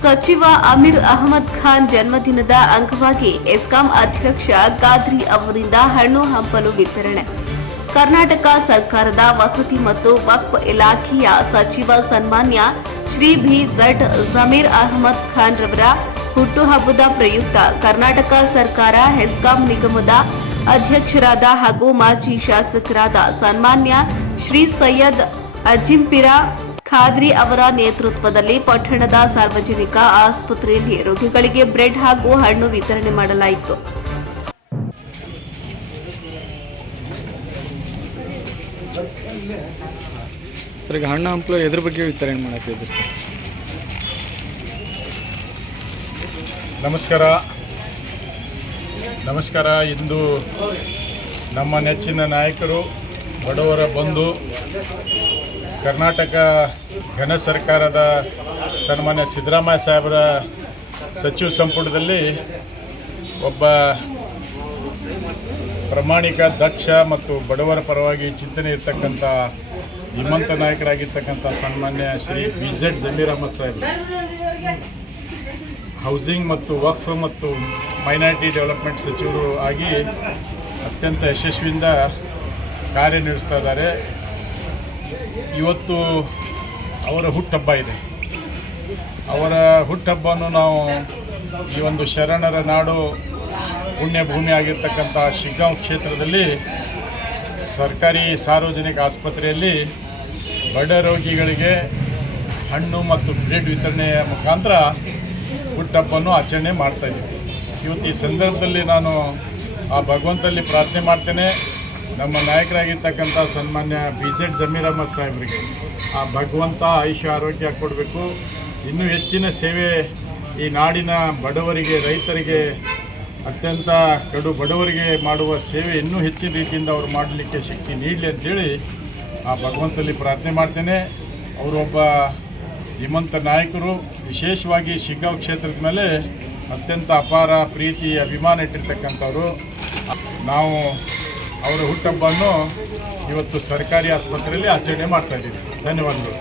ಸಚಿವ ಅಮೀರ್ ಅಹಮದ್ ಖಾನ್ ಜನ್ಮದಿನದ ಅಂಗವಾಗಿ ಎಸ್ಕಾಂ ಅಧ್ಯಕ್ಷ ಖಾದ್ರಿ ಅವರಿಂದ ಹಣ್ಣು ಹಂಪಲು ವಿತರಣೆ. ಕರ್ನಾಟಕ ಸರ್ಕಾರದ ವಸತಿ ಮತ್ತು ವಕ್ಫ್ ಇಲಾಖೆಯ ಸಚಿವ ಸನ್ಮಾನ್ಯ ಶ್ರೀ ಬಿ ಝಡ್ ಜಮೀರ್ ಅಹಮದ್ ಖಾನ್ ರವರ ಹುಟ್ಟುಹಬ್ಬದ ಪ್ರಯುಕ್ತ ಕರ್ನಾಟಕ ಸರ್ಕಾರ ಹೆಸ್ಕಾಂ ನಿಗಮದ ಅಧ್ಯಕ್ಷರಾದ ಹಾಗೂ ಮಾಜಿ ಶಾಸಕರಾದ ಸನ್ಮಾನ್ಯ ಶ್ರೀ ಸೈಯದ್ ಅಜಿಂಪಿರಾ ಖಾದ್ರಿ ಅವರ ನೇತೃತ್ವದಲ್ಲಿ ಪಟ್ಟಣದ ಸಾರ್ವಜನಿಕ ಆಸ್ಪತ್ರೆಯಲ್ಲಿ ರೋಗಿಗಳಿಗೆ ಬ್ರೆಡ್ ಹಾಗೂ ಹಣ್ಣು ವಿತರಣೆ ಮಾಡಲಾಯಿತು. ಸರ್, ಈಗ ಹಣ್ಣು ಹಂಪಲು ಎದ್ರ ಬಗ್ಗೆ ವಿತರಣೆ ಮಾಡತ್ತಿದ್ರಿ ಸರ್? ನಮಸ್ಕಾರ. ಇಂದು ನಮ್ಮ ನೆಚ್ಚಿನ ನಾಯಕರು, ಬಡವರ ಬಂಧು, ಕರ್ನಾಟಕ ಘನ ಸರ್ಕಾರದ ಸನ್ಮಾನ್ಯ ಸಿದ್ದರಾಮಯ್ಯ ಸಾಹೇಬರ ಸಚಿವ ಸಂಪುಟದಲ್ಲಿ ಒಬ್ಬ ಪ್ರಾಮಾಣಿಕ, ದಕ್ಷ ಮತ್ತು ಬಡವರ ಪರವಾಗಿ ಚಿಂತನೆ ಇರ್ತಕ್ಕಂಥ ಧೀಮಂತ ನಾಯಕರಾಗಿರ್ತಕ್ಕಂಥ ಸನ್ಮಾನ್ಯ Shri B Z Zameer Ahmed Saheb housing ಮತ್ತು ವಕ್ಫ್ ಮತ್ತು ಮೈನಾರಿಟಿ ಡೆವಲಪ್ಮೆಂಟ್ ಸಚಿವರು ಆಗಿ ಅತ್ಯಂತ ಯಶಸ್ವಿಯಿಂದ ಕಾರ್ಯನಿರ್ವಹಿಸ್ತಾ ಇದ್ದಾರೆ. ಇವತ್ತು ಅವರ ಹುಟ್ಟುಹಬ್ಬ ಇದೆ. ಅವರ ಹುಟ್ಟುಹಬ್ಬವನ್ನು ನಾವು ಈ ಒಂದು ಶರಣರ ನಾಡು, ಪುಣ್ಯಭೂಮಿ ಆಗಿರ್ತಕ್ಕಂಥ ಶಿಗ್ಗಾಂವ್ ಕ್ಷೇತ್ರದಲ್ಲಿ ಸರ್ಕಾರಿ ಸಾರ್ವಜನಿಕ ಆಸ್ಪತ್ರೆಯಲ್ಲಿ ಬಡ ರೋಗಿಗಳಿಗೆ ಹಣ್ಣು ಮತ್ತು ಬ್ರೆಡ್ ವಿತರಣೆಯ ಮುಖಾಂತರ ಹುಟ್ಟುಹಬ್ಬವನ್ನು ಆಚರಣೆ ಮಾಡ್ತಾಯಿದ್ದೀವಿ. ಇವತ್ತು ಈ ಸಂದರ್ಭದಲ್ಲಿ ನಾನು ಆ ಭಗವಂತನಲ್ಲಿ ಪ್ರಾರ್ಥನೆ ಮಾಡ್ತೇನೆ, ನಮ್ಮ ನಾಯಕರಾಗಿರ್ತಕ್ಕಂಥ ಸನ್ಮಾನ್ಯ ಬಿ ಝಡ್ ಜಮೀರ್ ಅಹಮದ್ ಸಾಹೇಬರಿಗೆ ಆ ಭಗವಂತ ಆಯುಷ್ಯ ಆರೋಗ್ಯ ಕೊಡಬೇಕು. ಇನ್ನೂ ಹೆಚ್ಚಿನ ಸೇವೆ ಈ ನಾಡಿನ ಬಡವರಿಗೆ, ರೈತರಿಗೆ, ಅತ್ಯಂತ ಕಡು ಬಡವರಿಗೆ ಮಾಡುವ ಸೇವೆ ಇನ್ನೂ ಹೆಚ್ಚಿನ ರೀತಿಯಿಂದ ಅವರು ಮಾಡಲಿಕ್ಕೆ ಶಕ್ತಿ ನೀಡಲಿ ಅಂತೇಳಿ ಆ ಭಗವಂತನಲ್ಲಿ ಪ್ರಾರ್ಥನೆ ಮಾಡ್ತೇನೆ. ಅವರೊಬ್ಬ ಧೀಮಂತ ನಾಯಕರು, ವಿಶೇಷವಾಗಿ ಶಿಗ್ಗಾಂವ್ ಕ್ಷೇತ್ರದ ಮೇಲೆ ಅತ್ಯಂತ ಅಪಾರ ಪ್ರೀತಿ, ಅಭಿಮಾನ ಇಟ್ಟಿರ್ತಕ್ಕಂಥವ್ರು. ನಾವು ಅವರ ಹುಟ್ಟುಹಬ್ಬವನ್ನು ಇವತ್ತು ಸರ್ಕಾರಿ ಆಸ್ಪತ್ರೆಯಲ್ಲಿ ಆಚರಣೆ ಮಾಡ್ತಾಯಿದ್ದೀವಿ. ಧನ್ಯವಾದಗಳು.